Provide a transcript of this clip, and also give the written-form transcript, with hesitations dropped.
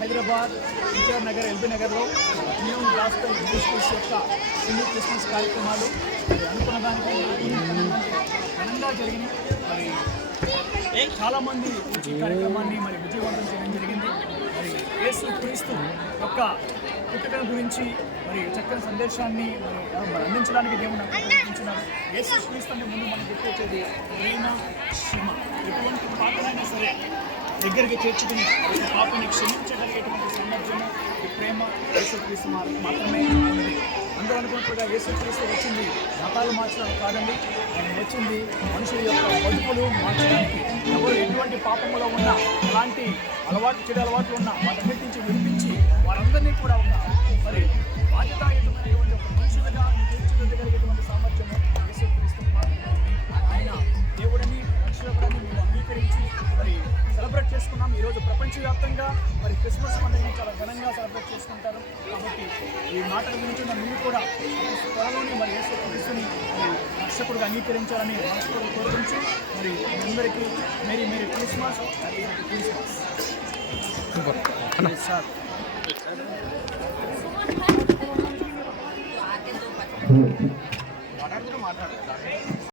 Hyderabad NTR Nagar LB నగర్లో new gospel English schools యొక్క Hindu Christmas కార్యక్రమాలు మరి అనుకున్న దానికి ఘనంగా జరిగినాయి. మరి చాలామంది ఈ కార్యక్రమాన్ని మరి విజయవంతం చేయడం జరిగింది. మరి యేసు క్రీస్తు యొక్క పుట్టుకల గురించి మరి చక్కని సందేశాన్ని మరి అందించడానికి దేవుని ప్రయత్నించినారు. యేసు క్రీస్తు అంటే ముందు మనకు గుర్తొచ్చేది ప్రేమ, క్షమ. ఎటువంటి పాపనైనా సరే దగ్గరికి చేర్చుకుని పాపని క్షమించగలిగేటువంటి సందర్భము ఈ ప్రేమ యేసుక్రీస్తు మాత్రమే ఉన్నది. అందరూ అనుకున్నట్టుగా యేసుక్రీస్తు వచ్చింది మతాలు మార్చడానికి కాదండి, ఆయన వచ్చింది మనుషుల యొక్క బతుకులు మార్చడానికి. ఎవరు ఎటువంటి పాపములో ఉన్నా, అలాంటి చెడు అలవాట్లు ఉన్నా వాటన్నిటి నుంచి విడిపించి వారందరినీ కూడా ఉన్న మరి బాధ్యతాయుతమైనటువంటి ఒక మనుషులుగా తీర్చిదిద్దగలిగేటువంటి సామర్థ్యము యేసుక్రీస్తు మాత్రమే. ఆయన దేవుడిని రక్షకుడిని మేము అంగీకరించి మరి సెలబ్రేట్ చేసుకున్నాం. ఈరోజు ప్రపంచవ్యాప్తంగా మరి క్రిస్మస్ పండుగని చాలా ఘనంగా సెలబ్రేట్ చేసుకుంటారు. కాబట్టి ఈ మాటల గురించి మీరు కూడా త్వరలోనే మరి యేసుక్రీస్తుని రక్షకుడిగా అంగీకరించాలని మనస్ఫూర్తిగా కోరుకుంటూ మరి అందరికీ merry Christmas, happy Christmas sir.